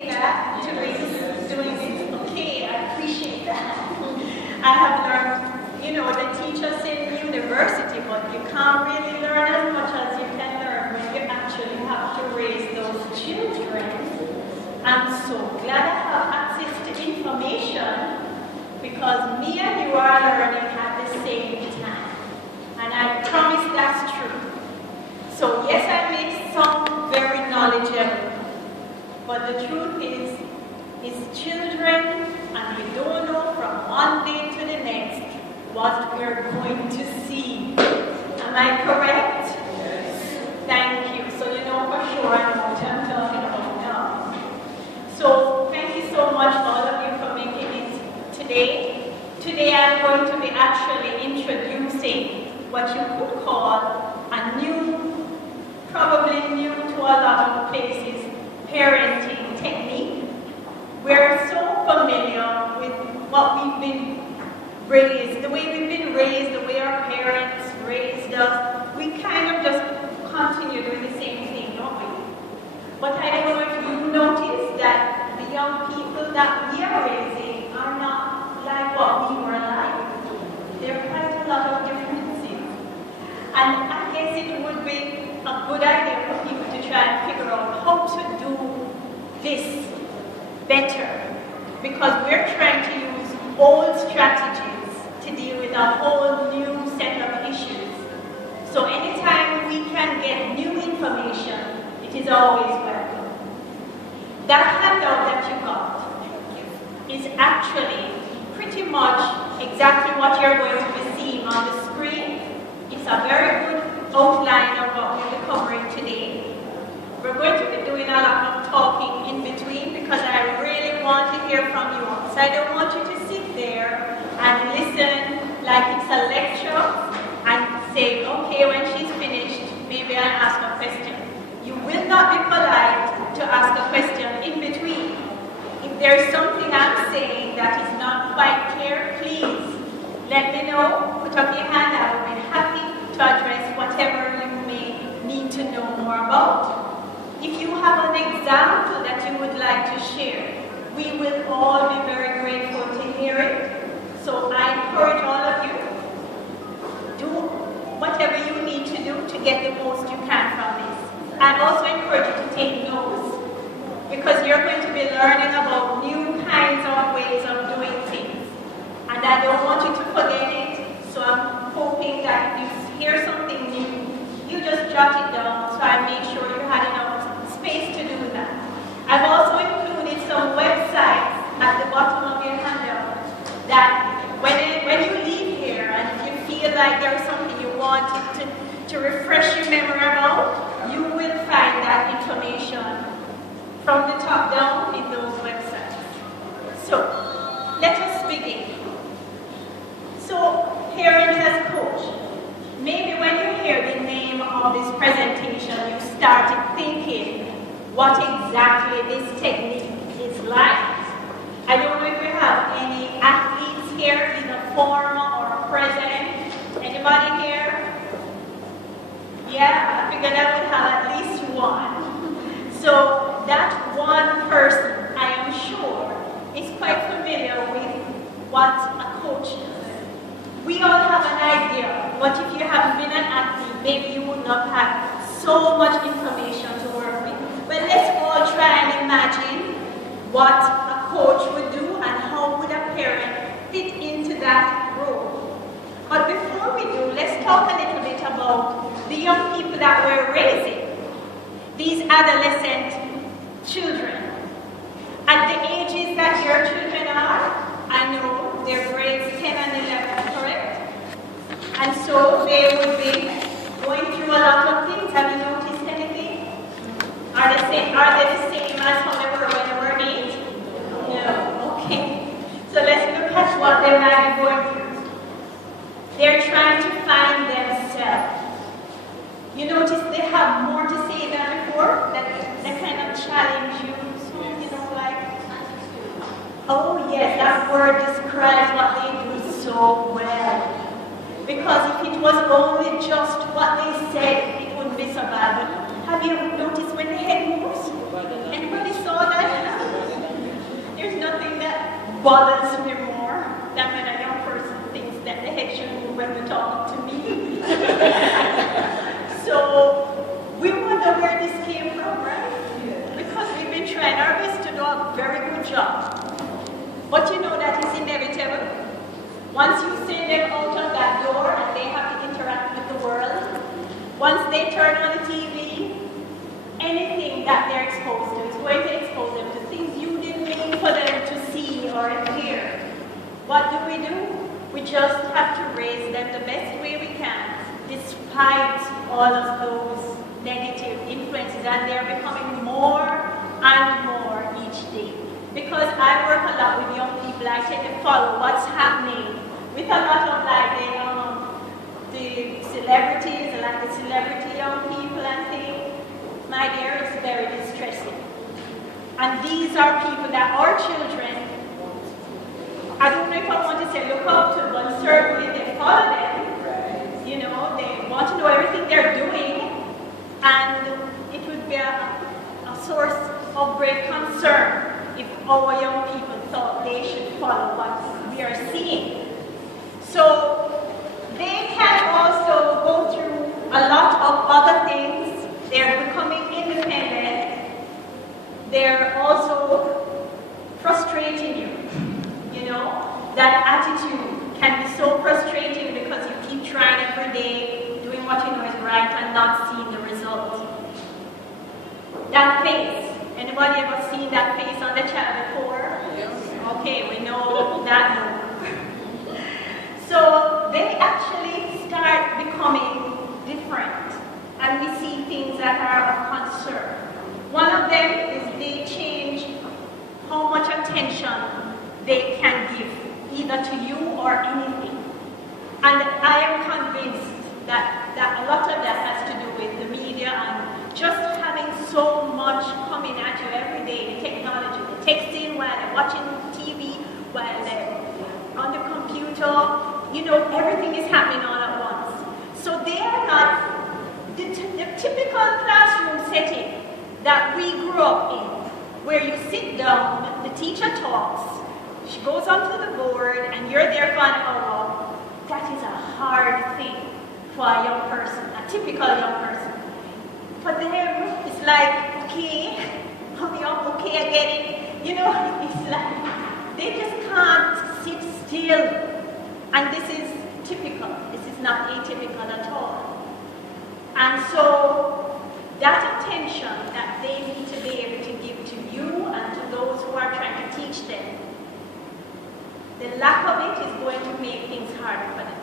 that Teresa's doing this. Okay, I appreciate that. I have learned, they teach us in university, but you can't really learn as much as you can learn when you actually have to raise those children. I'm so glad I have access to information because me and you are learning at the same time. And I promise that's true. So yes, I may sound very knowledgeable, but the truth is children, and you don't know from one day to the next what we're going to see. Am I correct? Yes. Thank you. So you know for sure I know what I'm talking about now. So thank you so much, all of you, for making it today. Today I'm going to be actually introducing what you could call a new, probably new to a lot of places, parenting technique. We're so familiar with what we've been raised, the way we've been raised, the way our parents raised us. We kind of just continue doing the same thing, don't we? But I don't know if you noticed that the young people that we are raising are not like what we were like. There are quite a lot of differences. And I guess it would be a good idea for people to try and figure out how to do this better, because we're trying to use old strategies to deal with a whole new set of issues. So anytime we can get new information, it is always welcome. That handout that you got is actually pretty much exactly what you're going to be seeing on the screen. It's a very good outline of what we'll be covering today. We're going to be doing a lot of talking in between because I really want to hear from you all. So I don't want you to sit there and listen like it's a lecture and say, okay, when she's finished, maybe I'll ask a question. You will not be polite to ask a question in between. If there's something I'm saying that is not quite clear, please let me know. Put up your hand. I will be happy to address whatever you may need to know more about. If you have an example that you would like to share, we will all be very grateful to hear it. So I encourage all of you, do whatever you need to do to get the most you can from this. I also encourage you to take notes, because you're going to be learning about new kinds of ways of doing things. And I don't want you to forget it, so I'm hoping that if you hear something new, you just jot it down, so I make sure you had enough space to do that. I've also included some websites at the bottom of your handout that when you leave here and if you feel like there's something you want to refresh your memory about, you will find that information from the top down in those websites. So let us begin. So parent as coach. Maybe when you hear the name of this presentation, you started thinking what exactly this technique is like. I don't know if we have any athletes here, either former or present. Anybody here? Yeah, I figured I would have at least one. So that one person, I am sure, is quite familiar with what a coach is. We all have an idea, but if you haven't been an athlete, maybe you would not have so much information to work with. But let's all try and imagine what a coach would do and how would a parent fit into that role. But before we do, let's talk a little bit about the young people that we're raising, these adolescent children. At the ages that your children are, I know they're grades 10 and 11, correct? And so they would be going through a lot of things. Have you noticed anything? Are they the same as how they were when they were 8? No. Okay. So let's look at what they might be going through. They're trying to find themselves. You notice they have more to say than before? That they kind of challenge you. Oh yes, that word describes what they do so well. Because if it was only just what they said, it wouldn't be so bad. But have you noticed when the head moves? Anybody saw that? bothers me more than when a young person thinks that the head should move when they're talking to me. So we wonder where this came from, right? Because we've been trying our best to do a very good job. But you know that is inevitable. Once you send them out of that door and they have to interact with the world, once they turn on the TV, anything that they're exposed to is going to expose them to things you didn't mean for them to see or hear. What do? We just have to raise them the best way we can, despite all of those negative influences, and they're becoming more and more each day. Because I work a lot with young people, I tend to follow what's happening with a lot of like the celebrities, like the celebrity young people and things. My dear, it's very distressing. And these are people that our children, I don't know if I want to say look up to, but certainly they follow them. You know, they want to know everything they're doing, and it would be a source of great concern if our young people thought they should follow what we are seeing. So they can also go through a lot of other things. They're becoming independent. They're also frustrating you. You know, that attitude can be so frustrating because you keep trying every day, doing what you know is right and not seeing the result. That face. Anybody ever seen that face on the child before? Yes. Okay, we know that look. So they actually start becoming different, and we see things that are of concern. One of them is they change how much attention they can give, either to you or anything. And I am convinced that a lot of that has to do with the media and just having so much coming at you every day, the technology, the texting while they're watching TV, while they're on the computer, you know, everything is happening all at once. So they are not the typical classroom setting that we grew up in, where you sit down, the teacher talks, she goes onto the board, and you're there for an hour. That is a hard thing for a young person, a typical young person. For them, it's like, okay, mommy, I'm okay, I get it. You know, it's like, they just can't sit still. And this is typical. This is not atypical at all. And so, that attention that they need to be able to give to you and to those who are trying to teach them, the lack of it is going to make things harder for them.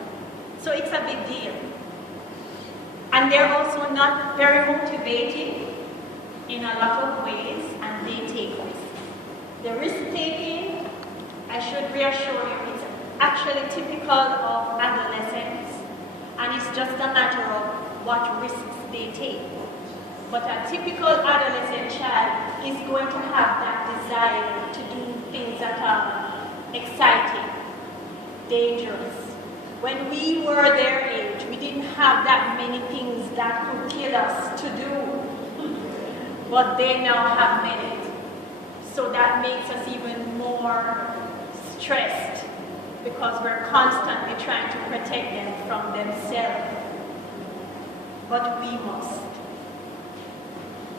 So it's a big deal. And they're also not very motivated in a lot of ways, and they take risks. The risk-taking, I should reassure you, it's actually typical of adolescents, and it's just a matter of what risks they take. But a typical adolescent child is going to have that desire to do things that are exciting, dangerous. When we were their age, we didn't have that many things that could kill us to do, but they now have many. So that makes us even more stressed because we're constantly trying to protect them from themselves. But we must.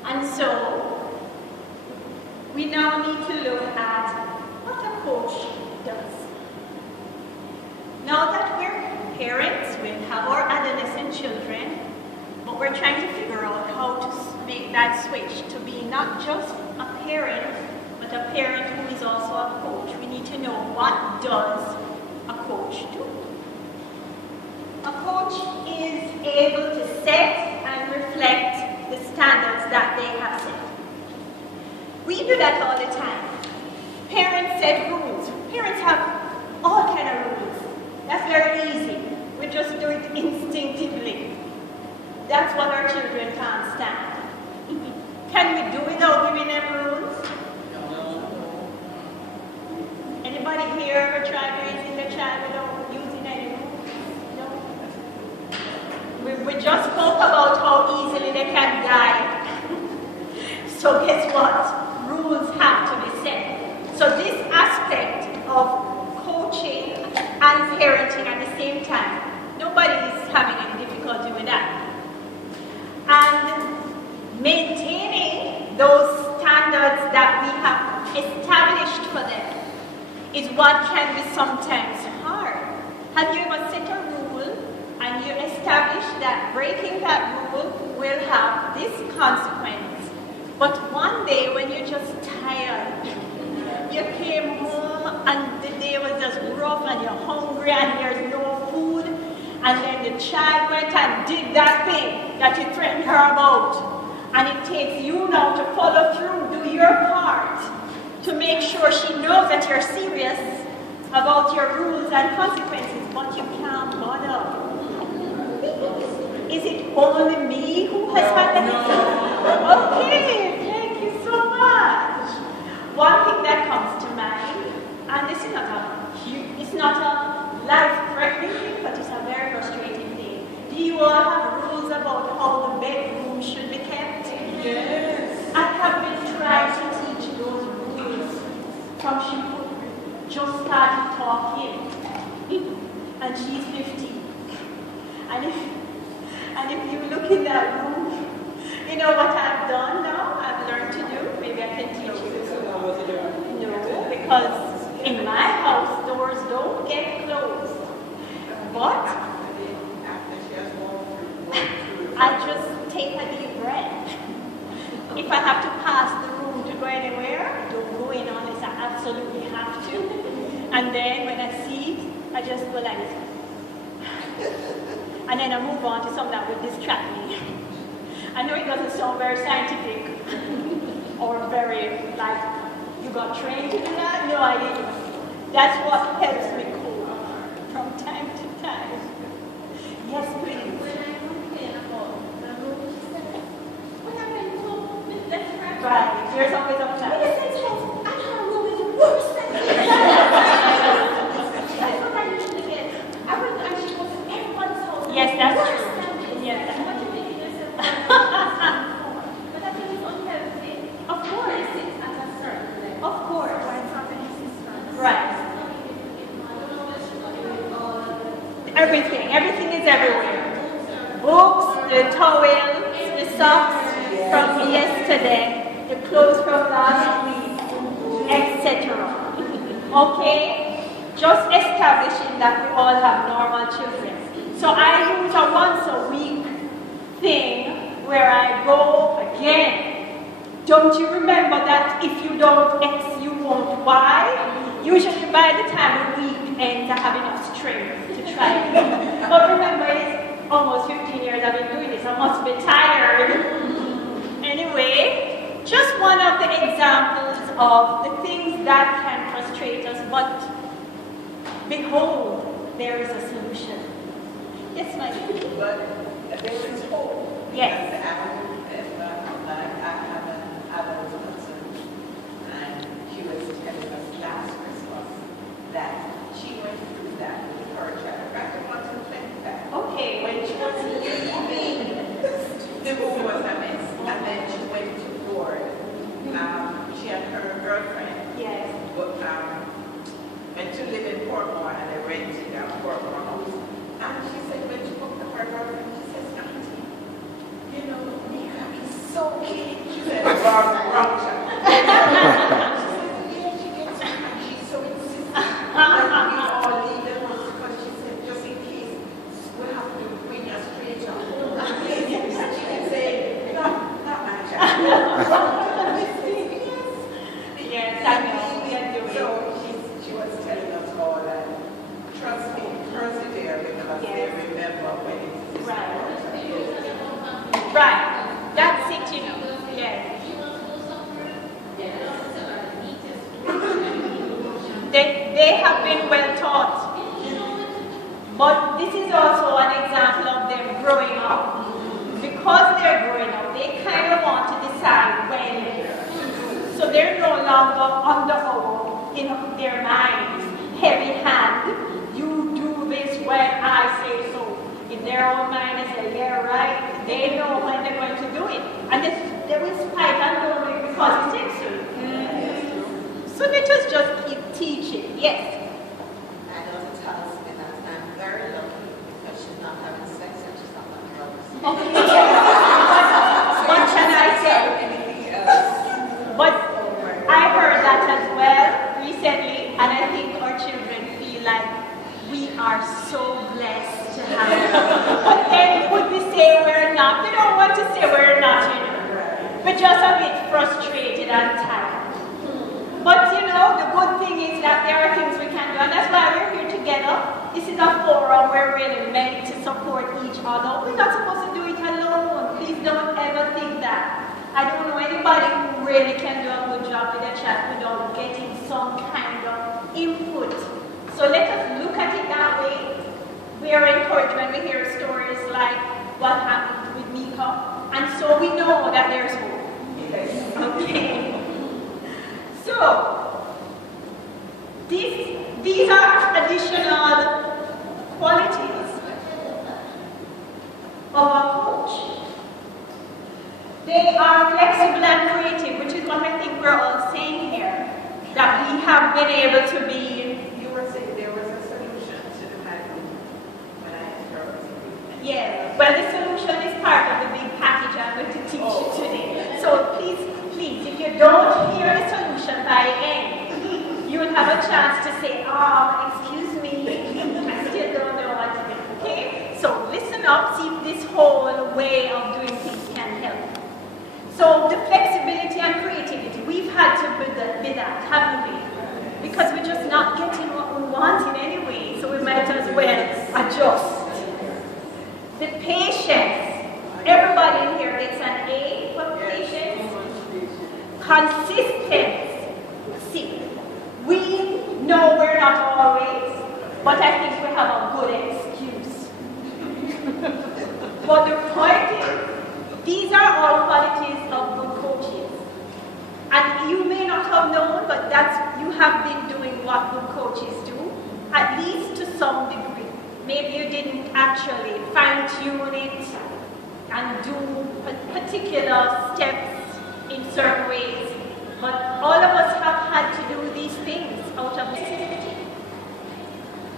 And so, we now need to look at what a coach does. Now that we're parents, we have our adolescent children, but we're trying to figure out how to make that switch to be not just a parent, but a parent who is also a coach. We need to know, what does a coach do? A coach is able to set and reflect the standards that they have set. We do that all the time. Parents set rules. Parents have all kind of rules. That's very easy. We just do it instinctively. That's what our children can't stand. Can we do without giving them rules? No. Anybody here ever tried raising their child without using any rules? No? We just spoke about how easily they can guide. So guess what? Rules have to be set. So this aspect of what can be sometimes hard. Have you ever set a rule and you establish that breaking that rule will have this consequence? But one day when you're just tired, you came home and the day was just rough and you're hungry and there's no food, and then the child went and did that thing that you threatened her about. And it takes you now to follow through, do your part, to make sure she knows that you're serious about your rules and consequences, but you can't bother. Is it only me who has had that? Okay, thank you so much. One thing that comes to mind, and this is not a life-threatening thing, but it's a very frustrating thing. Do you all have rules about how the bedroom should be kept? Yes. I have been trying to teach those rules from she just started talking, and she's 15. And if you look in that room, you know what I've done now? I've learned to do. Maybe I can teach you. No, because in my house, doors don't get closed. But I just take a deep breath. If I have to pass the room to go anywhere, I don't go in unless I absolutely have to. And then when I see it, I just go like this. And then I move on to something that would distract me. I know it doesn't sound very scientific or very like, you got trained to do that? No, I didn't. That's what helps me cope from time to time. Yes, please. Right, there's always a time. Yes, that's true. Yes, that's but I think it's unhealthy. Of course. At a certain level. Of course. Right. Everything is everywhere. Books, the towels, the socks from yesterday, the clothes from last week, etc. Okay? Just establishing that we all have normal children. So I use a once a week thing where I go again. Don't you remember that if you don't X, you won't Y? Usually by the time the week ends, I have enough strength to try it. But remember, it's almost 15 years I've been doing this. I must be tired. Anyway, just one of the examples of the things that can frustrate us, but behold, there is a solution. Yes, my dear. But there is hope. Yes. I have an adult person, and she was telling us last Christmas that she went through that with her child. Back to 125. Okay. When she was leaving, the room was a mess. And then she went to board. She and her girlfriend. Yes. Went to live in Portmore, and they rented a Portmore house. And she said when she spoke to her girlfriend, she says, Auntie, you know, Nika is so cute. She said, wrong child. She said, yeah, she gets mad and she's so insistent that we all leave the house because she said, just in case we have to bring a stranger home. And she can say, no, not my child. Yes, I know. So she was telling us all that, trust me, persevere because they remember when it is right. That's it, you know. Yes. They have been well taught. But this is also an example of them growing up. Because they're growing up, they kind of want to decide when. So they're no longer under in their minds, heavy hand. You do this when I say so. In their own mind, they say, yeah, right. They know when they're going to do it. And they will spite and do it because it takes to. So let us just keep teaching. Yes? I know to tell us that I'm very lucky because she's not having sex and she's not on drugs. Okay. What can I say? Anything else? But I heard that as well recently, and I think our We are so blessed to have you. But then would we say we're not? We don't want to say we're not, you know. We're just a bit frustrated and tired. But you know, the good thing is that there are things we can do, and that's why we're here together. This is a forum where we're really meant to support each other. We're not supposed to do it alone. Please don't ever think that. I don't know anybody who really can do a good job with a chat without getting some kind of input. So let us look at it that way. We are encouraged when we hear stories like what happened with Mika, and so we know that there's hope. Okay. So these are additional qualities of a coach. They are flexible and creative, which is what I think we're all saying here, that we have been able to be. You were saying there was a solution to the problem when I asked her. Yeah, well, the solution is part of the big package I'm going to teach you today. So please, if you don't hear the solution by the end, you will have a chance to say, excuse me, I still don't know what to do, okay? So listen up, see if this whole way of doing things can help. So the flexibility and creativity, we've had to be that, haven't we? Because we're just not getting what we want in any way, so we might as well adjust. The patience, everybody in here gets an A for patience. Consistency. We know we're not always, but I think we have a good excuse. But the point is, these are all qualities of good coaches. And you may not have known, but you have been doing what good coaches do, at least to some degree. Maybe you didn't actually fine-tune it and do particular steps in certain ways, but all of us have had to do these things out of necessity.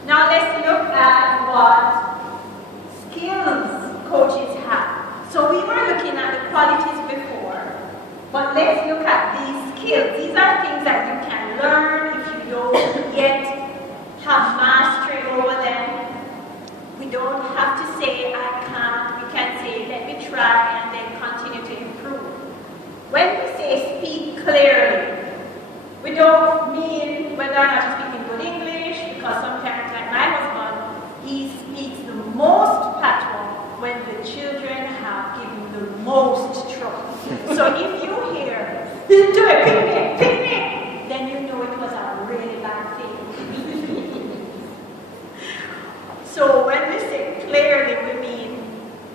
Now let's look at what skills coaches have. So we were looking at the qualities before, but let's look at these skills. These are things that you can learn if you don't yet have mastery over them. We don't have to say, I can't. We can say, let me try, and then continue to improve. When we say speak clearly, we don't mean whether or not you're speaking good English, because sometimes, like my husband, he speaks the most patois when the children have given the most trouble. So if you hear, do a picnic, then you know it was a really bad thing. So when we say clearly, we mean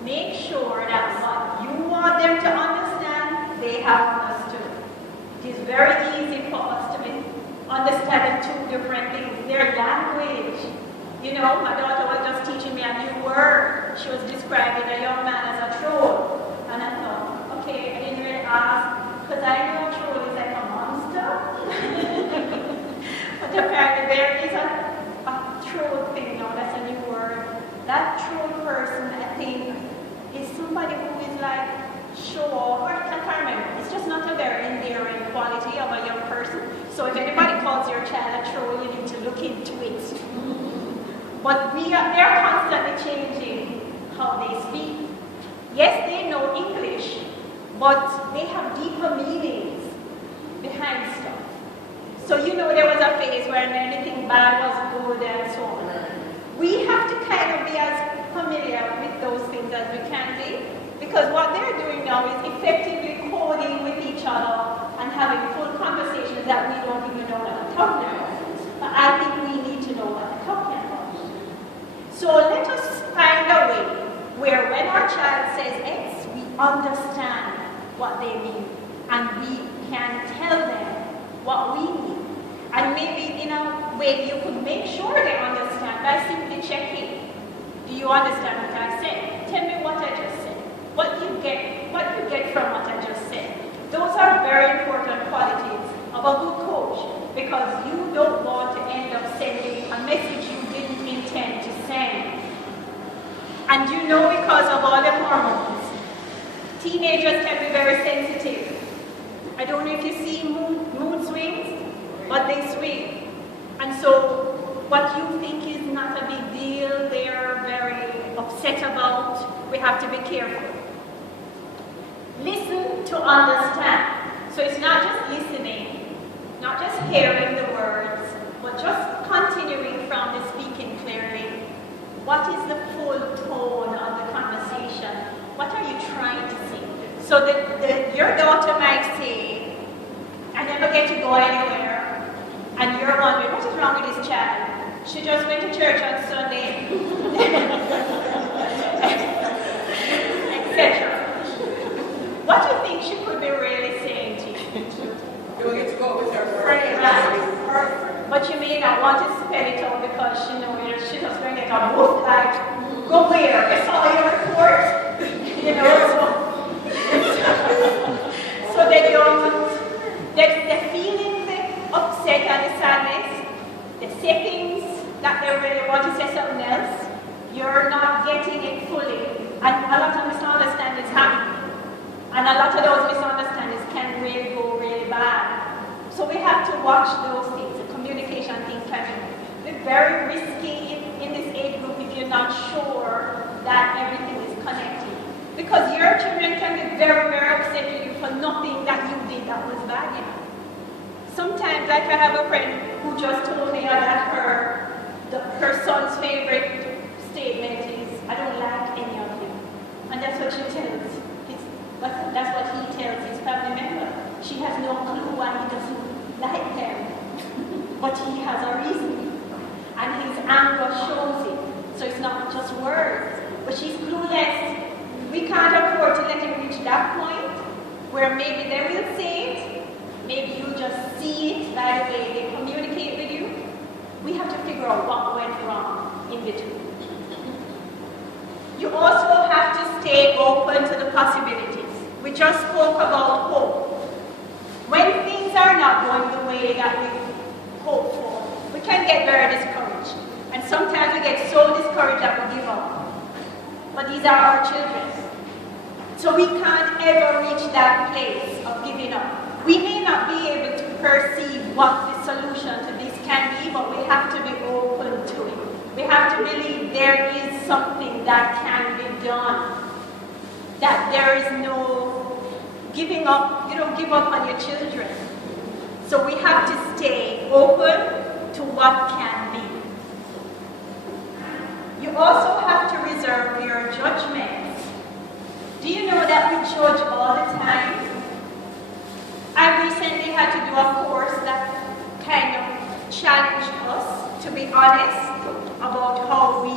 make sure that what you want them to understand, they have understood. It is very easy for us to be understanding two different things. Their language. You know, my daughter was just teaching me a new word. She was describing a young man as a troll. And I thought, okay, I didn't really ask, because I know a troll is like a monster. But apparently there is a troll thing now, that's a new word. That troll person, I think, is somebody who is like show off, or I can't remember. It's just not a very endearing quality of a young person. So if anybody calls your child a troll, you need to look into it. But they're constantly changing how they speak. Yes, they know English, but they have deeper meanings behind stuff. So you know there was a phase where anything bad was good and so on. We have to kind of be as familiar with those things as we can be, because what they're doing now is effectively coding with each other and having full conversations that we don't even know what they're talking about. But I think we need to know what they're talking about. So let us find a way where when our child says X, we understand what they mean and we can tell them what we mean. And maybe in a way you could make sure they understand by simply checking. Do you understand what I said? Tell me what I just said. What you get from what I just said. Those are very important qualities of a good coach, because you don't want to end up sending a message you didn't intend to send. And you know, because of all the hormones, teenagers can be very sensitive. I don't know if you see mood swings, but they swing. And so what you think is not a big we have to be careful. Listen to understand. So it's not just listening, not just hearing the words, but just continuing from the speaking clearly. What is the full tone of the conversation? What are you trying to say? So that your daughter might say, I never get to go anywhere. And you're wondering, what is wrong with this child? She just went to church on Sunday, etc. What do you think she could be really saying to you? You will get to go with her friend. But you may not want to spell it out because she knows she's just going to get a book like, go where? I saw your report. You know, so they don't, they're feeling the upset and the sadness. They say things that they really want to say something else. You're not getting it fully. And a lot of misunderstandings happen. And a lot of those misunderstandings can really go really bad. So we have to watch those things. The communication things can be very risky in this age group if you're not sure that everything is connected. Because your children can be very, very upset with you for nothing that you did that was bad. You know? Sometimes, like I have a friend who just told me that her son's favorite statement is, I don't like any of you. And that's what she tells. That's what he tells his family member. She has no clue why he doesn't like them. But he has a reason. And his anger shows it. So it's not just words. But she's clueless. We can't afford to let him reach that point where maybe they will say it. Maybe you just see it by the way they communicate with you. We have to figure out what went wrong in between. You also have to stay open to the possibilities. We just spoke about hope. When things are not going the way that we hope for, we can get very discouraged. And sometimes we get so discouraged that we give up. But these are our children. So we can't ever reach that place of giving up. We may not be able to perceive what the solution to this can be, but we have to be open to it. We have to believe there is something that can be done. That there is no giving up, you don't give up on your children. So we have to stay open to what can be. You also have to reserve your judgments. Do you know that we judge all the time? I recently had to do a course that kind of challenged us to be honest about how we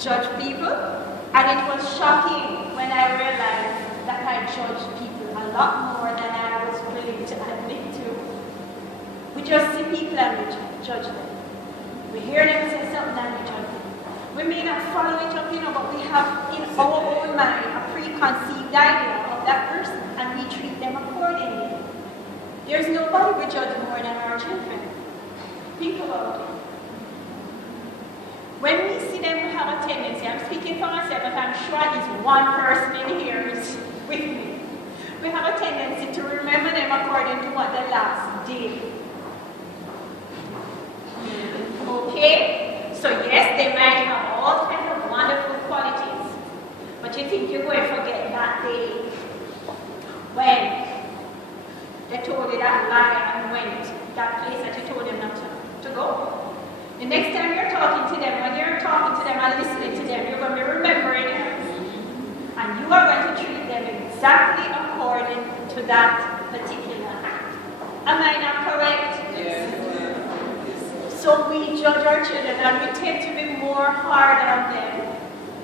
judge people. And it was shocking when I realized that I judged people a lot more than I was willing to admit to. We just see people and we judge them. We hear them say something and we judge them. We may not follow it up, but we have in our own mind a preconceived idea of that person and we treat them accordingly. There's nobody we judge more than our children. Think about it. When we see them, we have a tendency, I'm speaking for myself, but I'm sure at least one person in here is with me. We have a tendency to remember them according to what they last did. Okay? So yes, they might have all kinds of wonderful qualities, but you think you're going to forget that day when they told you that lie and went that place that you told them not to go? The next time you're talking to them, when you're talking to them and listening to them, you're going to be remembering it. And you are going to treat them exactly according to that particular act. Am I not correct? Yes. So we judge our children and we tend to be more hard on them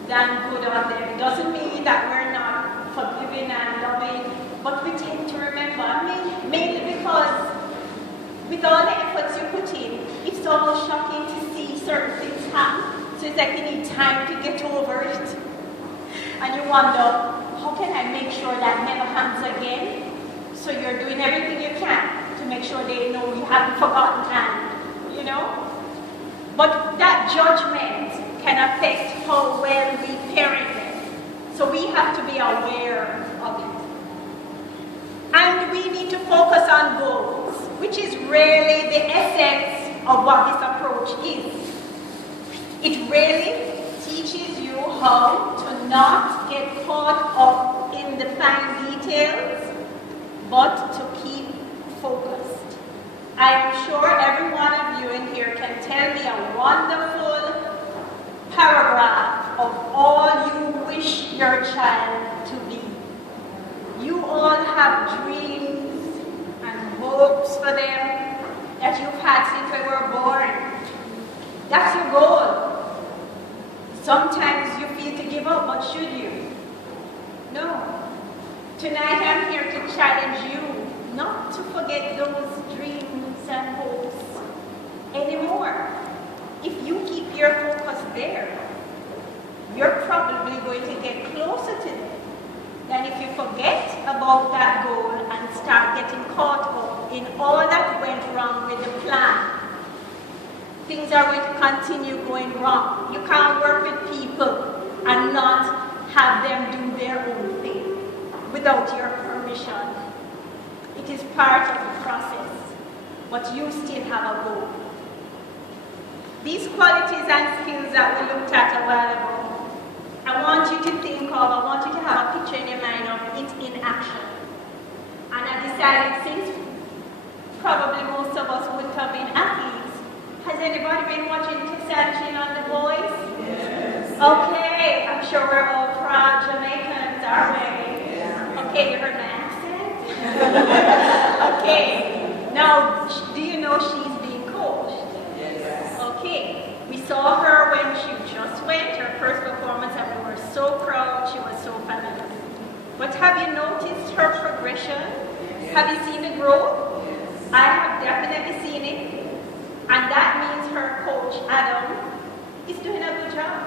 than good on them. It doesn't mean that we're not forgiving and loving, but we tend to remember. Mainly because with all the efforts you put in, it's almost shocking to see certain things happen. So it's like you need time to get over it. And you wonder, how can I make sure that never happens again? So you're doing everything you can to make sure they know you haven't forgotten and, you know? But that judgment can affect how well we parent them. So we have to be aware of it. And we need to focus on goals, which is really the essence of what this approach is. It really teaches you how to not get caught up in the fine details, but to keep focused. I am sure every one of you in here can tell me a wonderful paragraph of all you wish your child to be. You all have dreams and hopes for them that you've had since we were born. That's your goal. Sometimes you feel to give up, but should you? No. Tonight I'm here to challenge you not to forget those dreams and hopes anymore. If you keep your focus there, you're probably going to get closer to them than if you forget about that goal and start getting caught up in all that went wrong with the plan. Things are going to continue going wrong. You can't work with people and not have them do their own thing without your permission. It is part of the process, but you still have a goal. These qualities and skills that we looked at a while ago, I want you to think of, I want you to have a picture in your mind of it in action. And I decided, since probably most of us would have been athletes, has anybody been watching Tissantin on The Voice? Yes. Okay, I'm sure we're all proud Jamaicans, aren't we? Yeah. Okay, you heard my accent? Okay, now, do you know she's being coached? Yes. Okay, we saw her when she just went, her first performance, and we were so proud, she was so fabulous. But have you noticed her progression? Yes. Have you seen the growth? Yes. I have definitely seen it. And that means her coach, Adam, is doing a good job.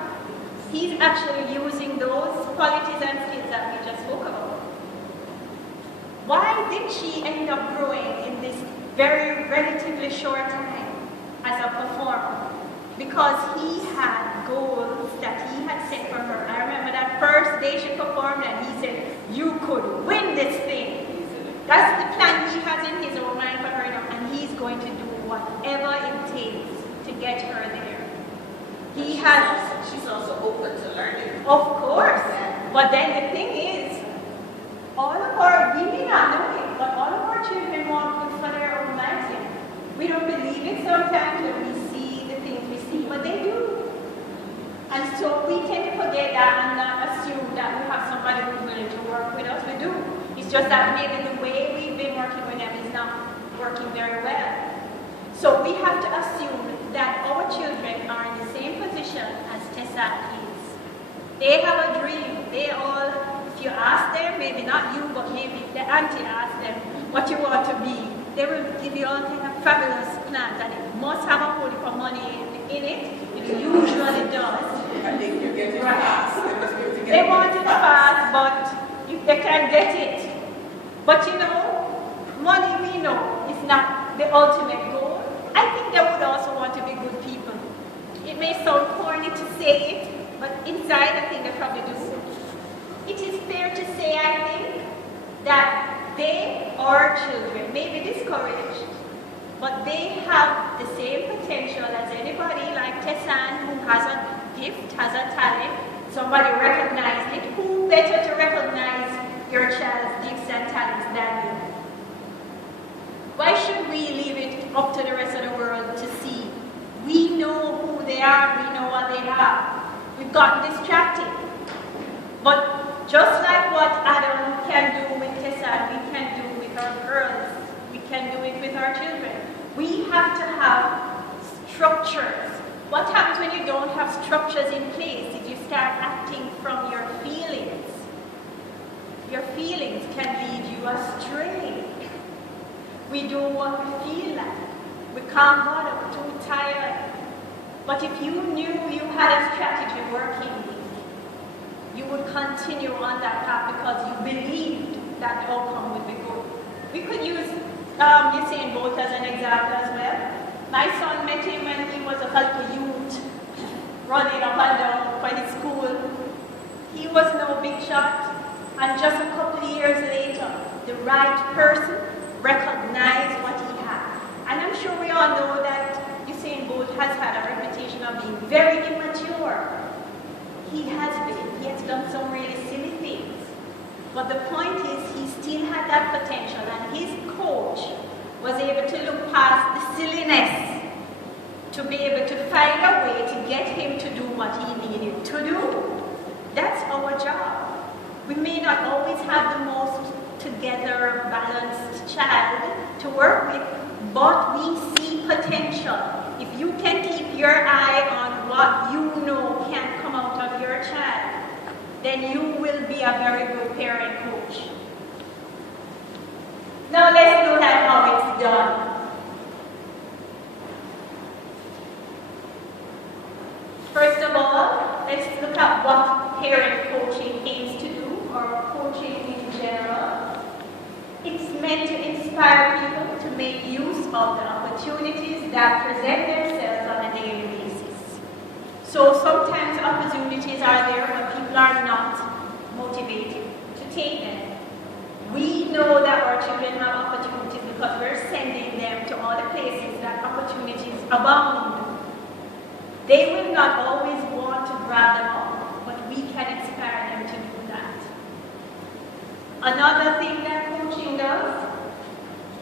He's actually using those qualities and skills that we just spoke about. Why did she end up growing in this very relatively short time as a performer? Because he had goals that he had set for her. I remember that first day she performed and he said, you could win this thing. That's the plan he has in his own mind for her, and he's going to do whatever it takes to get her there. She's also open to learning. Of course. Yeah. But then the thing is, all of our, we may not know it, but all of our children want good for their own lives. We don't believe it sometimes when we see the things we see, but they do. And so we tend to forget that and not assume that we have somebody who's willing to work with us. We do. It's just that maybe the way we've been working with them is not working very well. So we have to assume that our children are in the same position as Tessa is. They have a dream. They all, if you ask them, maybe not you, but maybe the auntie asks them what you want to be, they will give you all kind of fabulous plans, and it must have a whole heap of money in it. It usually does. I think you get it fast. They want it fast, but they can get it. But you know, money we know is not the ultimate goal. I think they would also want to be good people. It may sound corny to say it, but inside I think they probably do. It is fair to say, I think, that they are children, may be discouraged, but they have the same potential as anybody like Tessan, who has a gift, has a talent. Somebody recognized it. Who better to recognize your child's gifts and talents than you? Why should we leave it up to the rest of the world to see? We know who they are, we know what they have. We've gotten distracted. But just like what Adam can do with Tessa, we can do with our girls, we can do it with our children. We have to have structures. What happens when you don't have structures in place? If you start acting from your feelings, your feelings can lead you astray. We do what we feel like. We can't bother, we're too tired. But if you knew you had a strategy working, you would continue on that path because you believed that the outcome would be good. We could use Usain Bolt as an example as well. My son met him when he was a little youth, running up and down for his school. He was no big shot, and just a couple of years later, the right person recognized what he had. And I'm sure we all know that Usain Bolt has had a reputation of being very immature. He has been. He has done some really silly things. But the point is, he still had that potential, and his coach was able to look past the silliness to be able to find a way to get him to do what he needed to do. That's our job. We may not always have the most together, balanced child to work with, but we see potential. If you can keep your eye on what you know can come out of your child, then you will be a very good parent coach. Now let's look at how it's done. First of all, let's look at what parent coaching aims to do, or coaching in general. It's meant to inspire people to make use of the opportunities that present themselves on a daily basis. So sometimes opportunities are there, but people are not motivated to take them. We know that our children have opportunities because we're sending them to all the places that opportunities abound. They will not always want to grab them up, but we can inspire them to do that. Another thing that coaching does,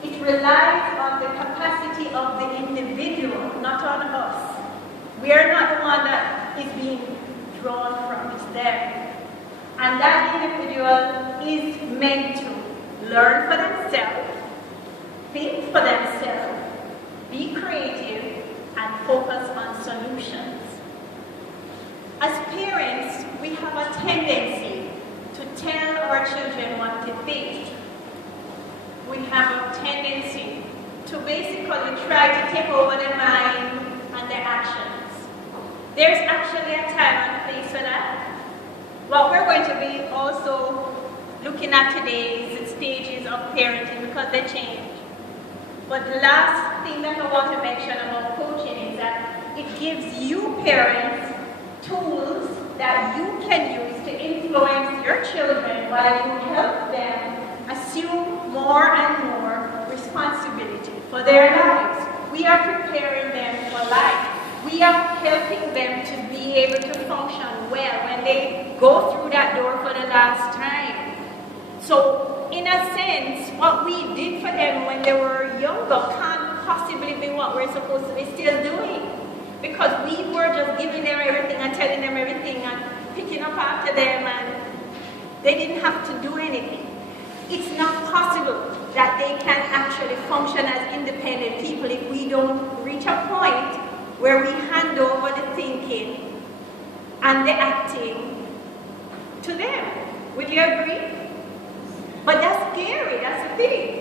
it relies on the capacity of the individual, not on us. We are not the one that is being drawn from, it's them. And that individual is meant to learn for themselves, think for themselves, be creative, and focus on solutions. As parents, we have a tendency to tell our children what to think. We have a tendency to basically try to take over their mind and their actions. There's actually a time and place for that. What we're going to be also looking at today is the stages of parenting, because they change. But the last thing that I want to mention about coaching is that it gives you parents tools that you can use to influence your children while you help them assume more and more responsibility for their lives. We are preparing them for life. We are helping them to be able to function well when they go through that door for the last time. So, in a sense, what we did for them when they were younger can't possibly be what we're supposed to be still doing. Because we were just giving them everything and telling them everything and picking up after them, and they didn't have to do anything. It's not possible that they can actually function as independent people if we don't reach a point where we hand over the thinking and the acting to them. Would you agree? But that's scary, that's the thing.